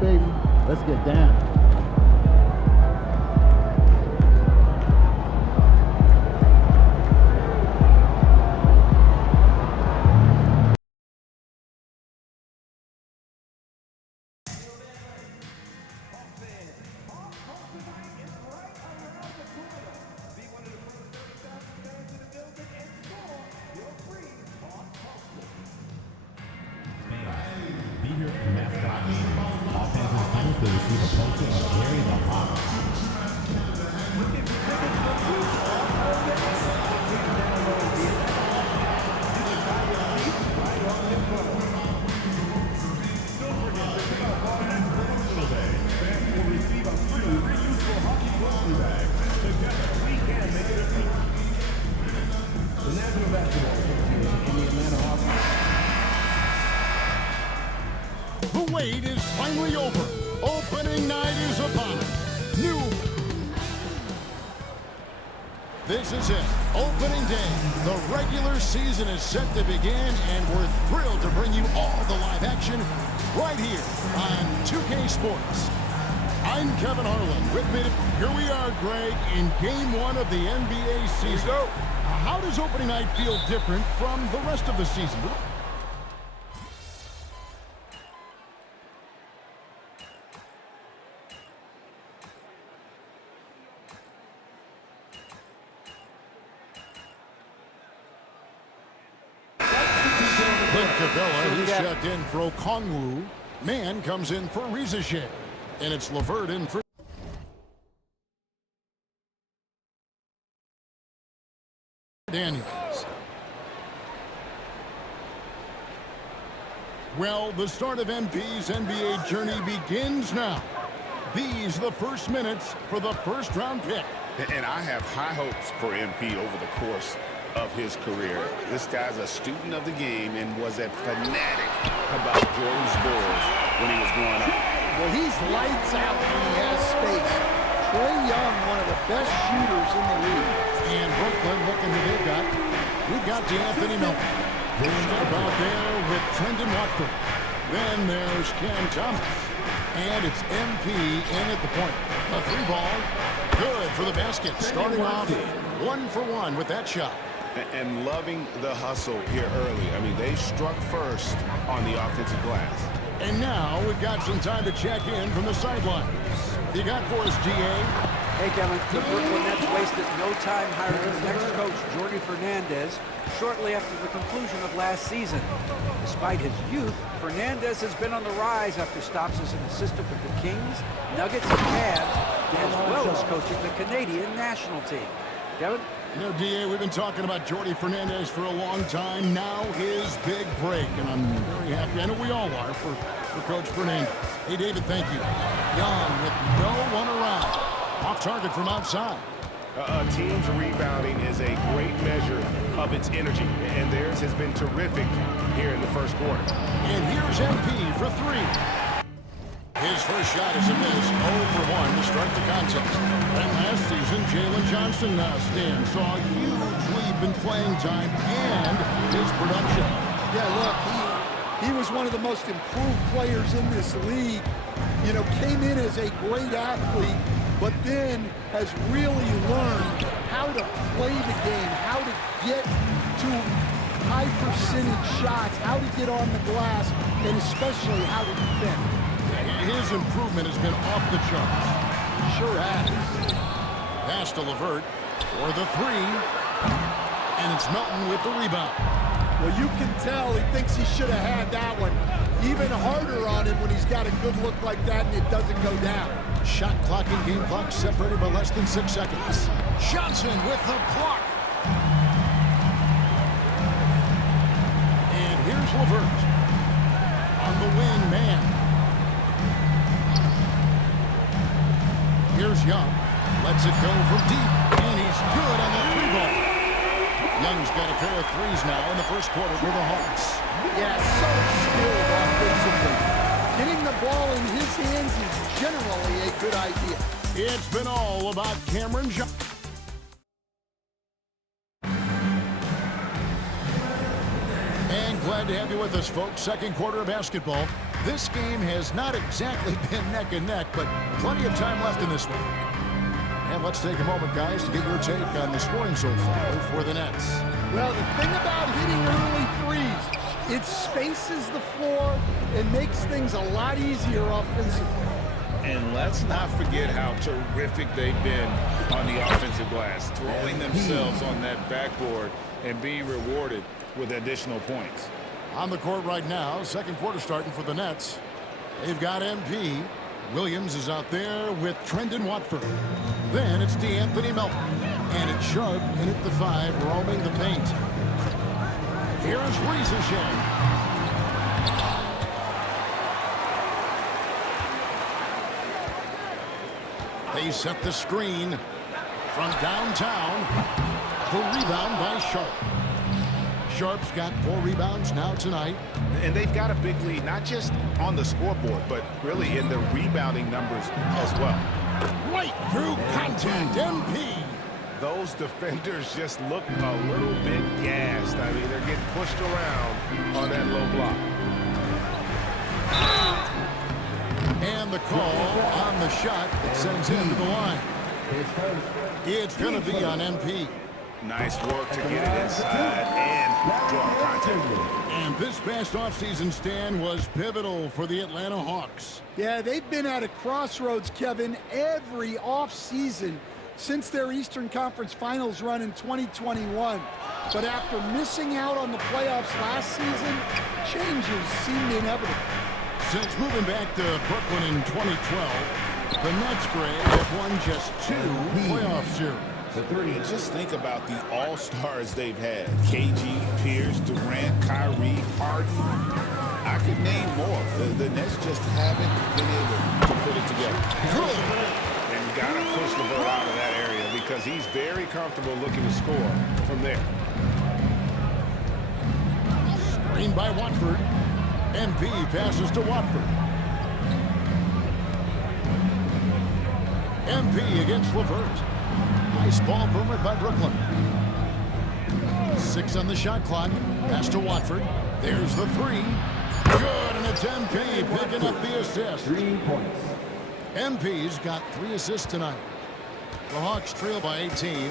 baby. Let's get down. The wait is finally over. Opening night is upon us. This is it. Opening day. The regular season is set to begin, and we're thrilled to bring you all the live action right here on 2K Sports. I'm Kevin Harlan. With me, here we are, Greg, in Game 1 of the NBA season. How does opening night feel different from the rest of the season? He's checked in for Okongwu. Man comes in for Rizashe. And it's LeVert in for Daniels. Well, the start of MP's NBA journey begins now. These are the first minutes for the first-round pick. And I have high hopes for MP over the course of his career. This guy's a student of the game and was a fanatic about Jordan's Bulls when he was growing up. Well, he's lights out when he has space. Trae Young, one of the best shooters in the league. And Brooklyn, looking who they've got. We've got D'Anthony Melton. We'll start out there with Trendon Watford. Then there's Cam Thomas. And it's MP in at the point. A three ball. Good for the basket. Starting off 1 for 1 with that shot. And loving the hustle here early. I mean, they struck first on the offensive glass. And now we've got some time to check in from the sidelines. You got for us, GA? Hey, Kevin. The Brooklyn Nets wasted no time hiring their next coach, Jordi Fernandez, shortly after the conclusion of last season. Despite his youth, Fernandez has been on the rise after stops as an assistant with the Kings, Nuggets, and Cavs, as well as coaching the Canadian national team. Kevin? You know, DA, we've been talking about Jordi Fernandez for a long time. Now his big break, and I'm very happy. I know we all are for Coach Fernandez. Hey, David, thank you. Young with no one around. Off target from outside. A team's rebounding is a great measure of its energy, and theirs has been terrific here in the first quarter. And here's MP for 3. His first shot is a miss, 0 for 1 to start the contest. And last season, Jalen Johnson saw a huge leap in playing time and his production. Yeah, look, he was one of the most improved players in this league. You know, came in as a great athlete, but then has really learned how to play the game, how to get to high percentage shots, how to get on the glass, and especially how to defend. His improvement has been off the charts. Sure has. Pass to LeVert for the 3. And it's Melton with the rebound. Well, you can tell he thinks he should have had that one. Even harder on him when he's got a good look like that and it doesn't go down. Shot clock and game clock separated by less than 6 seconds. Johnson with the block. And here's LeVert. On the wing, man. Here's Young. Lets it go from deep. And he's good on the 3 ball. Young's got a pair of 3s now in the first quarter for the Hawks. Yeah, so skilled offensively. Getting the ball in his hands is generally a good idea. It's been all about Cameron Johnson. And glad to have you with us, folks. Second quarter of basketball. This game has not exactly been neck and neck, but plenty of time left in this one. And let's take a moment, guys, to get your take on the scoring so far for the Nets. Well, the thing about hitting early threes, it spaces the floor and makes things a lot easier offensively. And let's not forget how terrific they've been on the offensive glass, throwing themselves on that backboard and being rewarded with additional points. On the court right now, second quarter starting for the Nets. They've got MP. Williams is out there with Trendon Watford. Then it's DeAnthony Melton. And it's Sharp in at the 5, roaming the paint. Here is Riesesheim. They set the screen from downtown. The rebound by Sharp. Sharp's got 4 rebounds now tonight. And they've got a big lead, not just on the scoreboard, but really in the rebounding numbers as well. Right through contact, MP. Those defenders just look a little bit gassed. I mean, they're getting pushed around on that low block. And the call on the shot that sends him to the line. It's going to be on MP. Nice work to get it inside and draw contact. And this past offseason stand was pivotal for the Atlanta Hawks. Yeah, they've been at a crossroads, Kevin, every offseason since their Eastern Conference Finals run in 2021. But after missing out on the playoffs last season, changes seemed inevitable. Since moving back to Brooklyn in 2012, the Nets, Greg, have won just 2 playoff series. And just think about the all-stars they've had. KG, Pierce, Durant, Kyrie, Harden. I could name more. The Nets just haven't been able to put it together. And you got to push LeVert out of that area because he's very comfortable looking to score from there. Screen by Watford. MP passes to Watford. MP against LeVert. Nice ball movement by Brooklyn. 6 on the shot clock. Pass to Watford. There's the 3. Good, and it's MP picking up the assist. 3 points. MP's got 3 assists tonight. The Hawks trail by 18.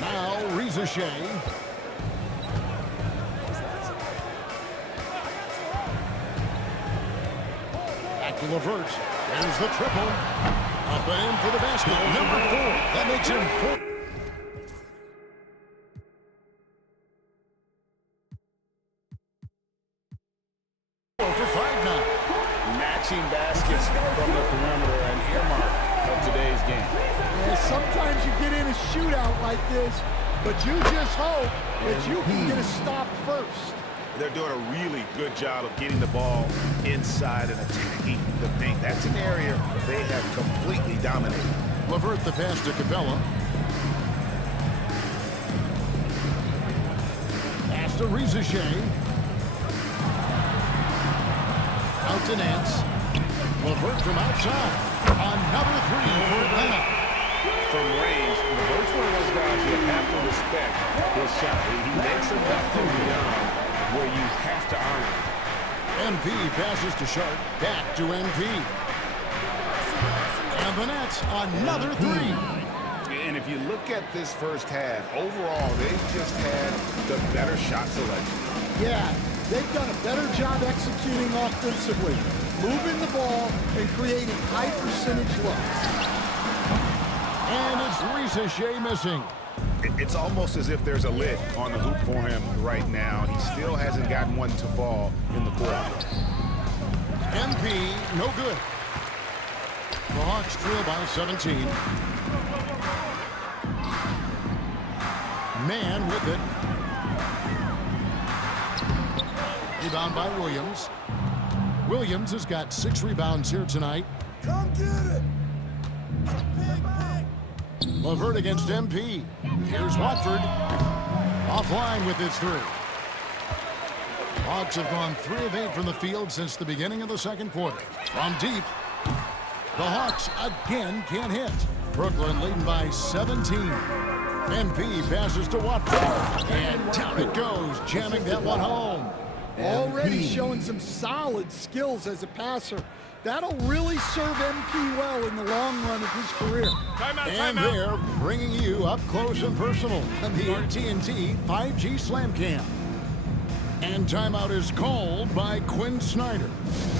Now Riesesheim. Back to LeVert. There's the triple. Up and in for the basket. Number 4. That makes him 4. For 5 now. Matching baskets from the perimeter, an earmark of today's game. Yeah, sometimes you get in a shootout like this, but you just hope that you can get a stop first. They're doing a really good job of getting the ball inside and attacking the paint. That's an area they have completely dominated. LeVert the pass to Capella. Pass to Riesesheim. Out to Nance. LeVert from outside. Another 3 for Atlanta. From range, LeVert's one of those guys you have to respect his shot. He makes enough from beyond where you have to honor it. MP passes to Sharp. Back to MP. And the Nets, another 3. And if you look at this first half, overall, they've just had the better shot selection. Yeah, they've done a better job executing offensively, moving the ball and creating high percentage looks. And it's Riesesheim missing. It's almost as if there's a lid on the hoop for him right now. He still hasn't gotten one to fall in the quarter. MP, no good. The Hawks trail by 17. Man with it. Rebound by Williams. Williams has got 6 rebounds here tonight. Come get it. LeVert against MP. Here's Watford. Offline with his 3. Hawks have gone 3 of 8 from the field since the beginning of the second quarter. From deep, the Hawks again can't hit. Brooklyn leading by 17. MP passes to Watford. And down it goes, jamming that one home. Already showing some solid skills as a passer. That'll really serve MP well in the long run of his career. And they're bringing you up close and personal on the AT&T 5G Slam Cam. And timeout is called by Quinn Snyder.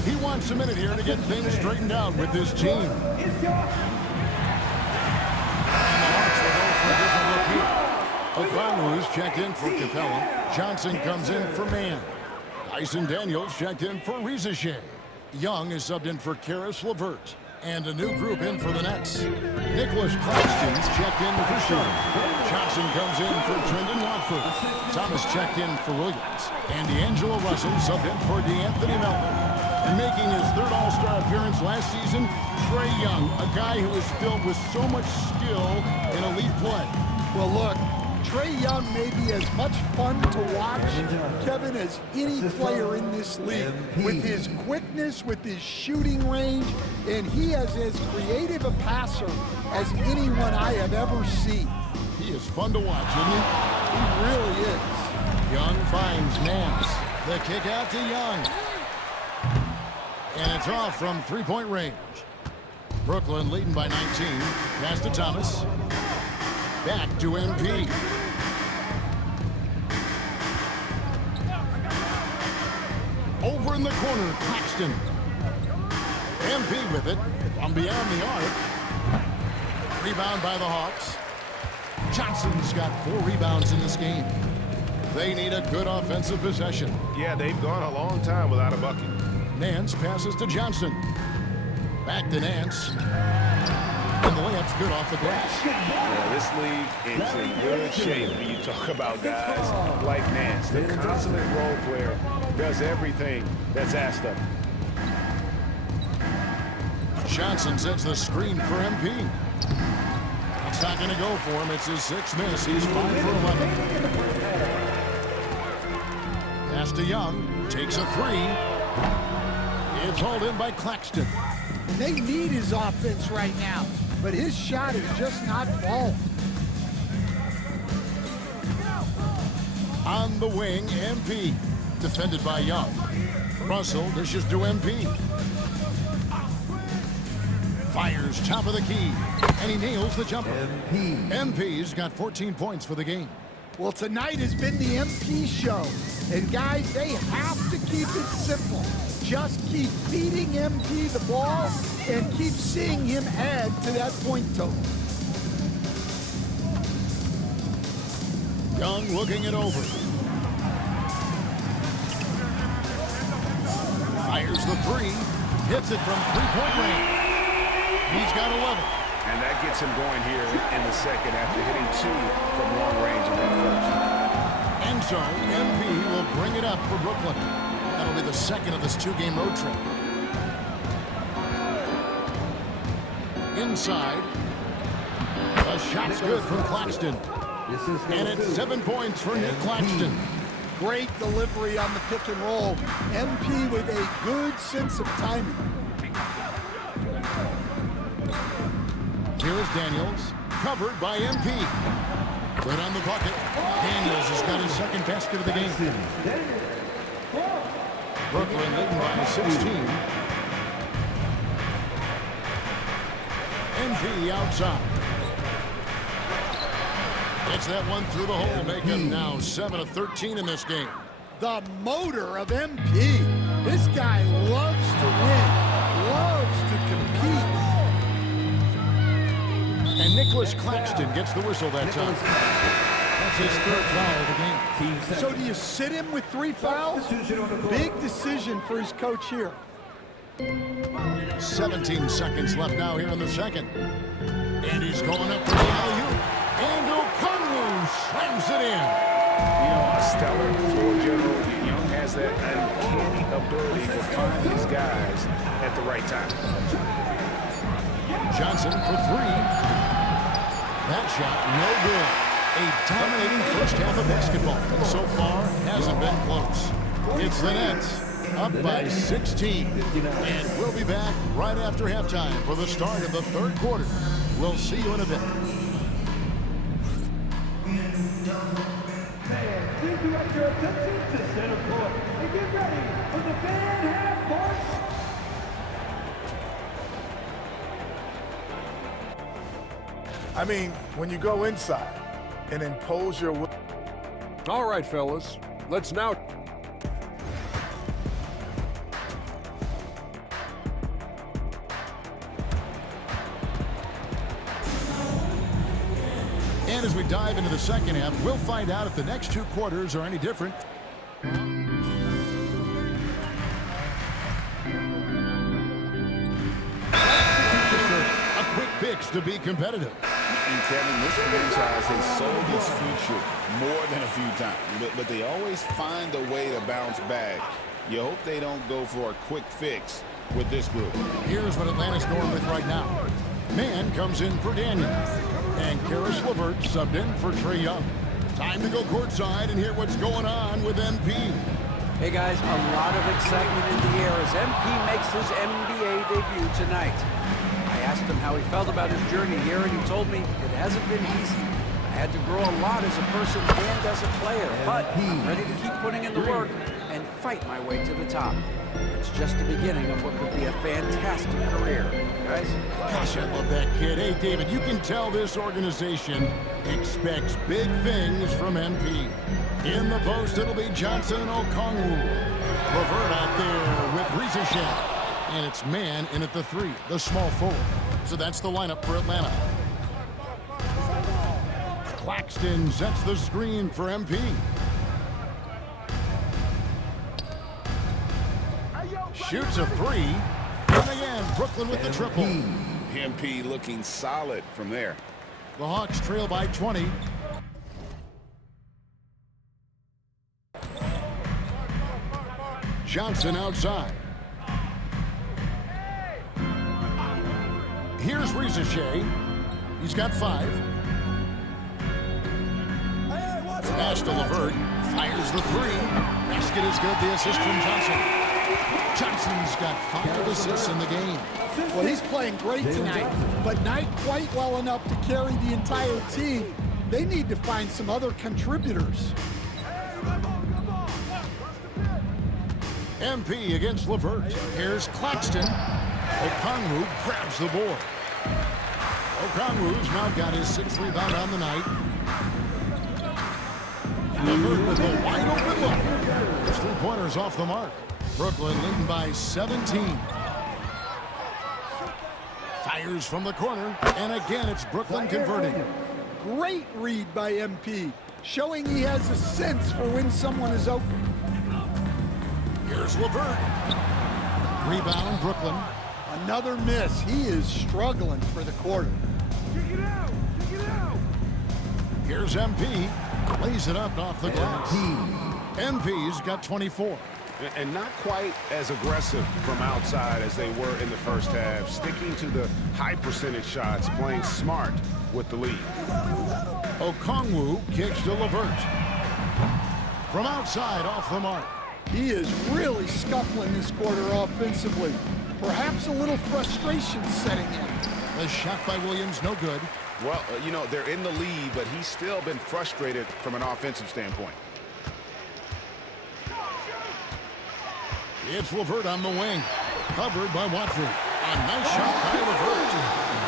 He wants a minute here to get things straightened out with this team. And the Hawks will go for a different look here. O'Connor's checked in for Capella. Johnson comes in for Mann. Dyson Daniels checked in for Rizachet. Young is subbed in for Karis LeVert. And a new group in for the Nets. Nicholas Claxton's checked in for Shooter. Johnson comes in for Trendon Watford. Thomas checked in for Williams. And D'Angelo Russell subbed in for DeAnthony Melton. And making his third All-Star appearance last season, Trae Young, a guy who is filled with so much skill in elite play. Well, look, Trae Young may be as much fun to watch, Kevin, as any player in this league. With his quickness, with his shooting range, and he is as creative a passer as anyone I have ever seen. He is fun to watch, isn't he? He really is. Young finds Nance. The kick out to Young. And it's off from three-point range. Brooklyn leading by 19. Pass to Thomas. Back to MP. Over in the corner, Claxton. MP with it from beyond the arc. Rebound by the Hawks. Johnson's got 4 rebounds in this game. They need a good offensive possession. Yeah, they've gone a long time without a bucket. Nance passes to Johnson. Back to Nance. And the layup's good off the glass. Yeah, this league is in good shape when you talk about guys like Nance. The consummate role player does everything that's asked of him. Johnson sets the screen for MP. It's not going to go for him. It's his 6th miss. He's 5 for 11. Pass to Young. Takes a 3. It's hauled in by Claxton. They need his offense right now, but his shot is just not falling. On the wing, MP. Defended by Young. Russell dishes to MP. Fires top of the key, and he nails the jumper. MP's got 14 points for the game. Well, tonight has been the MP show. And guys, they have to keep it simple. Just keep feeding MP the ball and keep seeing him add to that point total. Young looking it over. Fires the 3. Hits it from three-point range. He's got 11. And that gets him going here in the second after hitting 2 from long range in that first. And so, MP will bring it up for Brooklyn. That'll be the second of this 2-game road trip. Inside. The shot's good from Claxton. And it's 7 points for Nick Claxton. Great delivery on the pick and roll. MP with a good sense of timing. Here's Daniels, covered by MP. Good on the bucket. Daniels has got his second basket of the game. Brooklyn leading by 16. MP outside. Gets that one through the hole, making now 7 of 13 in this game. The motor of MP. This guy loves to win, loves to compete. And Nicholas Claxton gets the whistle that time. That's his 3rd foul of the game. So do you sit him with 3 fouls? Big decision for his coach here. 17 seconds left now here in the second. And he's going up for the alley-oop. And O'Connor slams it in. You know, a stellar floor general. Young has that uncanny ability to find his guys at the right time. Johnson for 3. That shot, no good. A dominating first half of basketball, and so far hasn't been close. It's the Nets, up by 16. And we'll be back right after halftime for the start of the 3rd quarter. We'll see you in a bit. Direct your attention to center court and get ready for the fan half course. I mean, when you go inside and impose your will. All right, fellas, let's now. And as we dive into the second half, we'll find out if the next two quarters are any different. A quick fix to be competitive. And Kevin, this franchise has sold its future more than a few times, but they always find a way to bounce back. You hope they don't go for a quick fix with this group. Here's what Atlanta's going with right now. Man comes in for Daniel, and Karis LeVert subbed in for Trae Young. Time to go courtside and hear what's going on with MP. Hey guys, a lot of excitement in the air as MP makes his NBA debut tonight. I asked him how he felt about his journey here, and he told me it hasn't been easy. I had to grow a lot as a person and as a player, but I'm ready to keep putting in the work and fight my way to the top. It's just the beginning of what could be a fantastic career, guys. Gosh, I love that kid. Hey, David, you can tell this organization expects big things from MP. In the post, it'll be Johnson and Okongwu. LeVert out there with Rizichet. And it's man in at the three, the small forward. So that's the lineup for Atlanta. Claxton sets the screen for MP. Shoots a three. And again, Brooklyn with the triple. MP looking solid from there. The Hawks trail by 20. Johnson outside. Here's Rizichet. He's got 5. Pass to LeVert. Fires the 3. Basket is good. The assist from Johnson. Johnson's got 5 assists in the game. Well, he's playing great tonight, but not quite well enough to carry the entire team. They need to find some other contributors. MP against LeVert. Here's Claxton. Okongwu grabs the board. Okongwu's now got his 6th rebound on the night. LeVert with a wide open look. His 3-pointers off the mark. Brooklyn leading by 17. Fires from the corner, and again it's Brooklyn converting. Great read by MP, showing he has a sense for when someone is open. Here's LeVert. Rebound, Brooklyn. Another miss. He is struggling for the quarter. Here's MP. Lays it up off the glass. MP's got 24. And not quite as aggressive from outside as they were in the first half, sticking to the high percentage shots, playing smart with the lead. Okongwu kicks to LeVert. From outside, off the mark. He is really scuffling this quarter offensively. Perhaps a little frustration setting in. The shot by Williams, no good. Well, you know, they're in the lead, but he's still been frustrated from an offensive standpoint. It's LeVert on the wing. Covered by Watford. A nice shot by LeVert.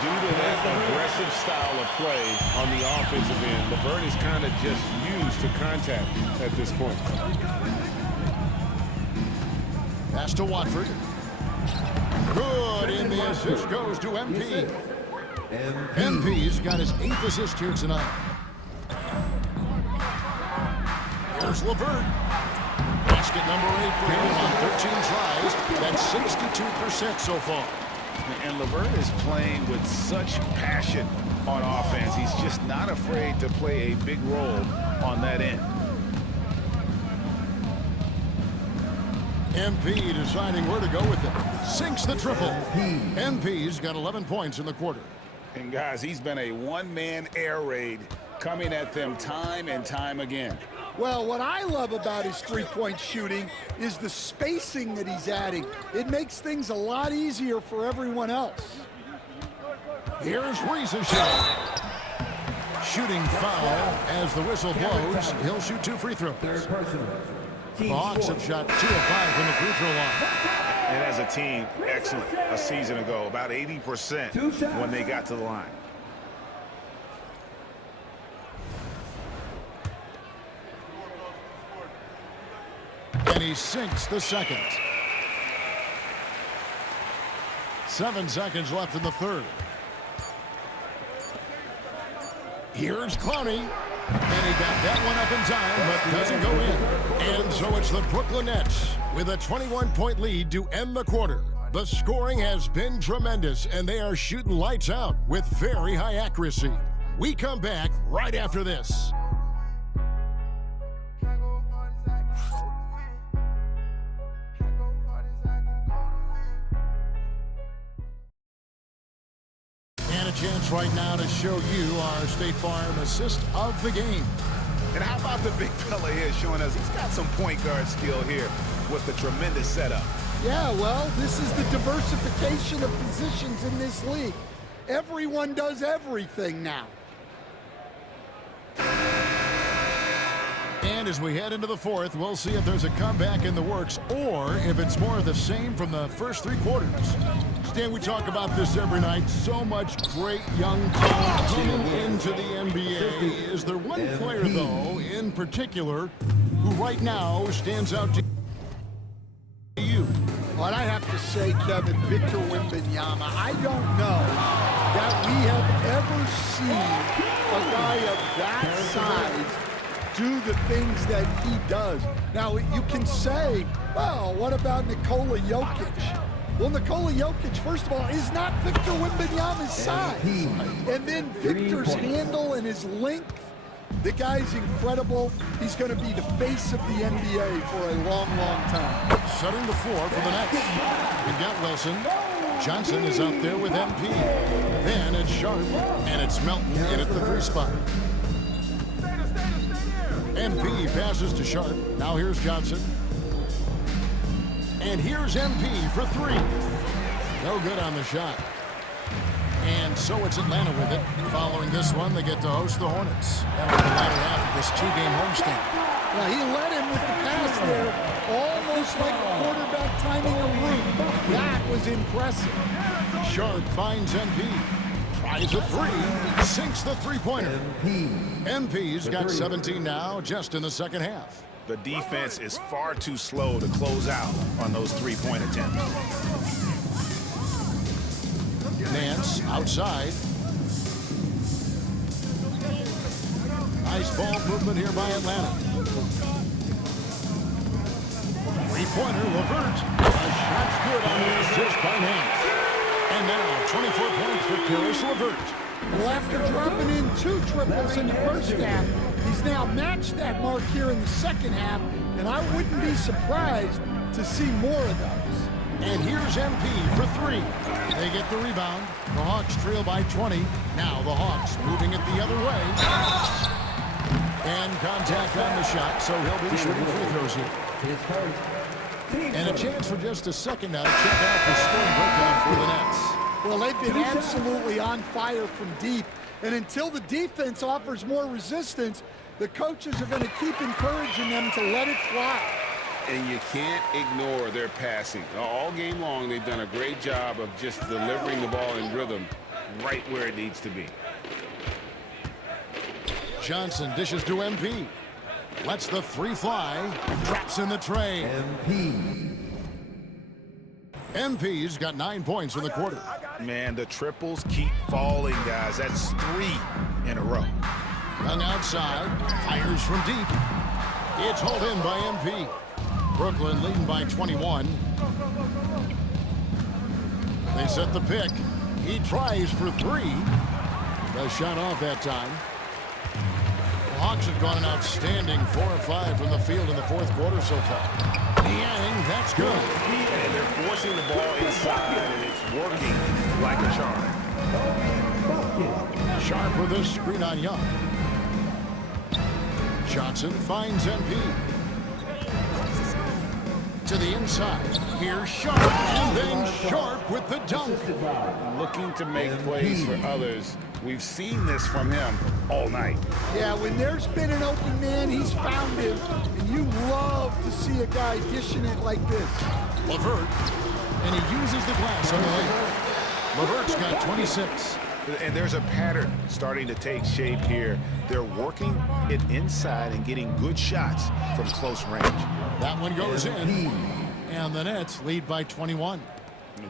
Due to that aggressive style of play on the offensive end, LeVert is kind of just used to contact at this point. Pass to Watford. Good, and the assist goes to MP. MP's got his 8th assist here tonight. Here's LeVert. Basket number 8 for him on 13 tries. That's 62% so far. And LeVert is playing with such passion on offense. He's just not afraid to play a big role on that end. MP deciding where to go with it. Sinks the triple. MP's got 11 points in the quarter. And guys, he's been a one-man air raid coming at them time and time again. Well, what I love about his three-point shooting is the spacing that he's adding. It makes things a lot easier for everyone else. Here's Rizichet. Shooting foul as the whistle blows. He'll shoot 2 free throws. Third personal. The Hawks have shot 2 of 5 from the free throw line. And as a team, excellent a season ago, about 80% when they got to the line. And he sinks the second. 7 seconds left in the third. Here's Clowney. And he got that one up in time, but doesn't go in. And so it's the Brooklyn Nets with a 21-point lead to end the quarter. The scoring has been tremendous, and they are shooting lights out with very high accuracy. We come back right after this. Chance right now to show you our State Farm assist of the game. And how about the big fella here showing us he's got some point guard skill here with the tremendous setup. Yeah, well, this is the diversification of positions in this league. Everyone does everything now. And as we head into the fourth, we'll see if there's a comeback in the works or if it's more of the same from the first 3 quarters. Stan, we talk about this every night. So much great young talent coming into the NBA. Is there one player, though, in particular, who right now stands out to you? Well, I have to say, Kevin, Victor Wembanyama, I don't know that we have ever seen a guy of that size do the things that he does. Now, you can say, well, what about Nikola Jokic? Well, Nikola Jokic, first of all, is not Victor Wembanyama's size. And then Victor's handle and his length, the guy's incredible. He's going to be the face of the NBA for a long, long time. Setting the floor for the Nets. We've got Wilson. Johnson is out there with MP. Then it's Sharp, and it's Melton in at the 3 spot. MP passes to Sharp. Now here's Johnson. And here's MP for 3. No good on the shot. And so it's Atlanta with it. Following this one, they get to host the Hornets. That'll be the latter half of this 2-game homestand. Now, he led him with the pass there, almost like a quarterback timing a route. That was impressive. Sharp finds MP. Tries a 3. Sinks the 3-pointer. MP's got 17 now, just in the second half. The defense is far too slow to close out on those 3-point attempts. Nance outside. Nice ball movement here by Atlanta. 3-pointer, LeVert. A shot's good on the assist by Nance. And now 24 points for Caris LeVert. Well, after dropping in 2 triples in the first half, he's now matched that mark here in the second half, and I wouldn't be surprised to see more of those. And here's MP for 3. They get the rebound. The Hawks trail by 20. Now the Hawks moving it the other way. And contact on the shot, so he'll be shooting free throws here. And a chance for just a second now to check out the scoring breakdown for the Nets. Well, they've been absolutely on fire from deep. And until the defense offers more resistance, the coaches are going to keep encouraging them to let it fly. And you can't ignore their passing. All game long, they've done a great job of just delivering the ball in rhythm right where it needs to be. Johnson dishes to MP. Lets the 3 fly. Drops in the tray. MP's got 9 points in the quarter. Man, the triples keep falling, guys. That's 3 in a row. Young outside. Fires from deep. It's hauled in by MP. Brooklyn leading by 21. They set the pick. He tries for 3. The shot off that time. The Hawks have gone an outstanding 4 of 5 from the field in the fourth quarter so far. Yang, that's good. And they're forcing the ball inside, and it's working like a charm. Sharp with a screen on Young. Johnson finds MP. To the inside. Here's Sharp, and then Sharp with the dunk. Looking to make plays for others We've seen this from him all night. Yeah, when there's been an open man, he's found him. And you love to see a guy dishing it like this. LeVert, and he uses the glass on the layup. LeVert's got 26. And there's a pattern starting to take shape here. They're working it inside and getting good shots from close range. That one goes in, and the Nets lead by 21.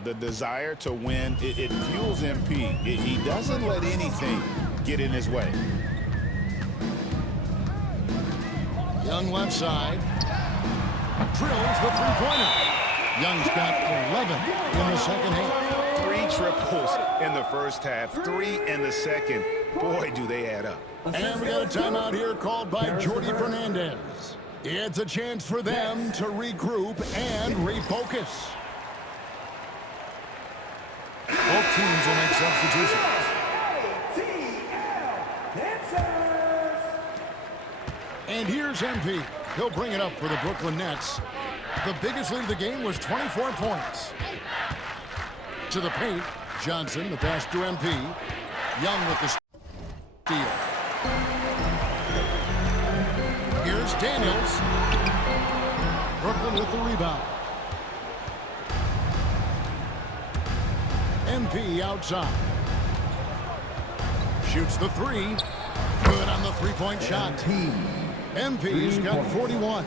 The desire to win, it fuels MP. He doesn't let anything get in his way. Young left side. Drills the three-pointer. Young's got 11 in the second half. 3 triples in the first half, 3 in the second. Boy, do they add up. And we got a timeout here called by Jordy Fernandez. It's a chance for them to regroup and refocus. Both teams will make substitutions. And here's MP. He'll bring it up for the Brooklyn Nets. The biggest lead of the game was 24 points. To the paint, Johnson, the pass to MP. Young with the steal. Here's Daniels. Brooklyn with the rebound. MP outside. Shoots the three. Good on the three-point shot. MP's got 41.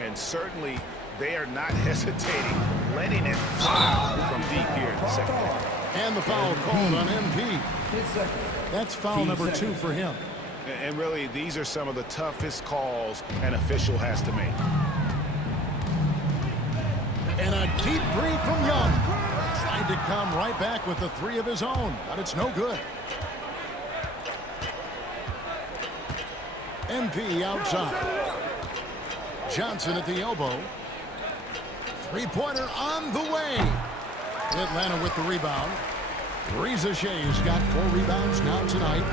And certainly they are not hesitating, letting it fly from deep here in the second half. And the foul called on MP. That's foul number 2 for him. And really, these are some of the toughest calls an official has to make. And a deep three from Young. Tried to come right back with a 3 of his own, but it's no good. MP outside. Johnson at the elbow. Three-pointer on the way. Atlanta with the rebound. Reza Shea's got 4 rebounds now tonight.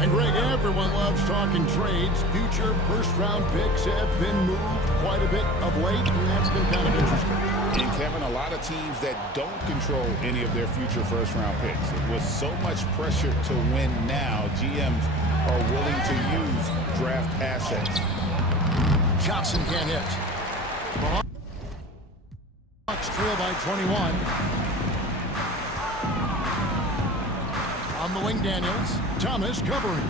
And Greg, everyone loves talking trades. Future first-round picks have been moved quite a bit of late, and that's been kind of interesting. And Kevin, a lot of teams that don't control any of their future first-round picks. With so much pressure to win now, GMs are willing to use draft assets. Johnson can't hit. Hawks trail by 21. On the wing, Daniels. Thomas covering.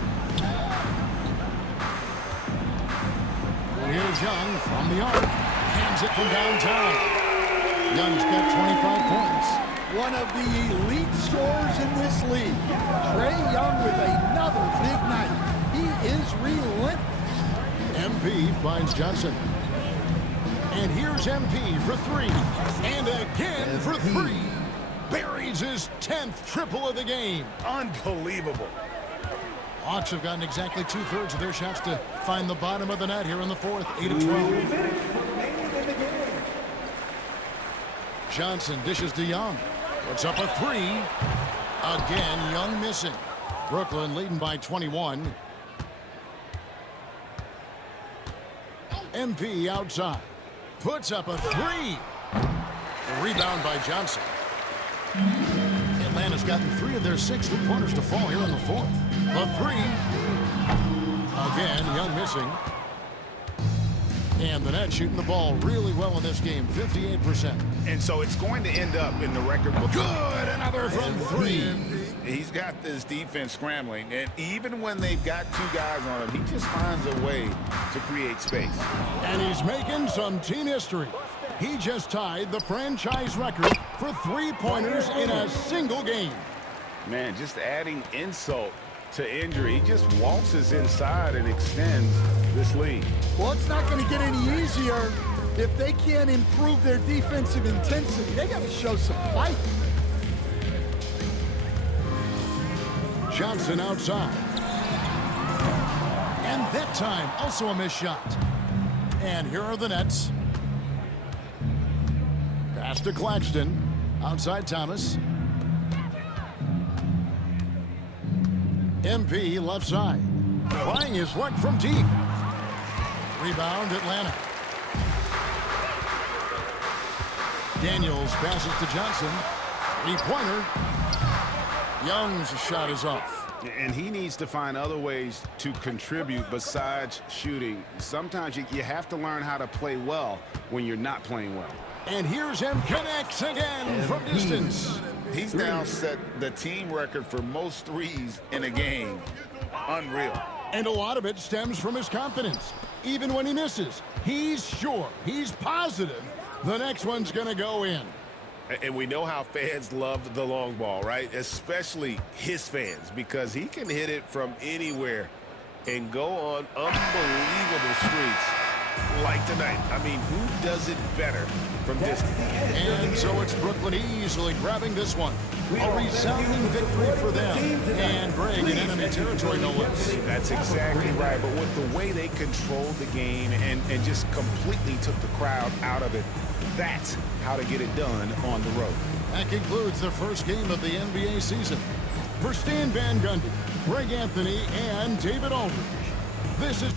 And here's Young from the arc. Hands it from downtown. Young's got 25 points. One of the elite scorers in this league. Trae Young with another big night. He is relentless. MP finds Johnson. And here's MP for 3. And again for 3. Buries his 10th triple of the game. Unbelievable. Hawks have gotten exactly 2/3 of their shots to find the bottom of the net here in the fourth. 8 of 12. Johnson dishes to Young. Puts up a 3. Again, Young missing. Brooklyn leading by 21. MP outside. Puts up a 3. A rebound by Johnson. Atlanta's gotten 3 of their 6 three-pointers to fall here in the fourth. The 3. Again, Young missing. And the Nets shooting the ball really well in this game, 58%. And so it's going to end up in the record book. Good, another from 3. He's got this defense scrambling, and even when they've got 2 guys on him, he just finds a way to create space. And he's making some team history. He just tied the franchise record for three-pointers in a single game. Man, just adding insult to injury. He just waltzes inside and extends this lead. Well, it's not going to get any easier if they can't improve their defensive intensity. They got to show some fight. Johnson outside. And that time, also a missed shot. And here are the Nets. Pass to Claxton. Outside Thomas. MP left side. Trying his luck from deep. Rebound Atlanta. Daniels passes to Johnson. Three-pointer. Young's shot is off. And he needs to find other ways to contribute besides shooting. Sometimes you have to learn how to play well when you're not playing well. And here's him, connects again from distance. He's now set the team record for most threes in a game. Unreal. And a lot of it stems from his confidence. Even when he misses, he's sure, he's positive the next one's going to go in. And we know how fans love the long ball, right? Especially his fans, because he can hit it from anywhere and go on unbelievable streaks like tonight. I mean, who does it better from distance? And so it's Brooklyn easily grabbing this one. A resounding victory for them. And Greg in enemy territory, no less. That's exactly right. But with the way they controlled the game and just completely took the crowd out of it, that's how to get it done on the road. That concludes the first game of the NBA season. For Stan Van Gundy, Greg Anthony, and David Aldridge, this is...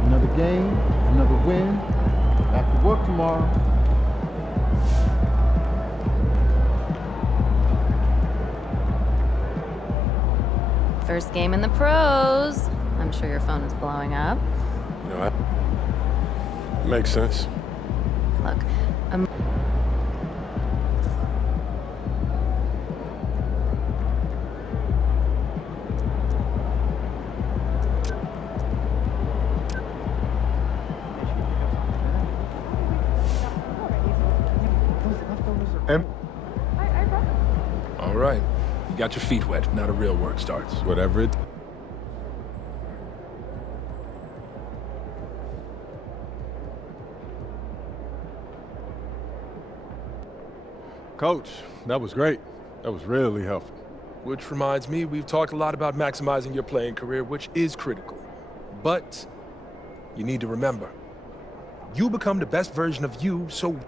Another game, another win. Back to work tomorrow. First game in the pros. I'm sure your phone is blowing up. You know, that makes sense. Look, All right. You got your feet wet. Now the real work starts. Whatever it... Coach, that was great. That was really helpful. Which reminds me, we've talked a lot about maximizing your playing career, which is critical. But you need to remember, you become the best version of you, so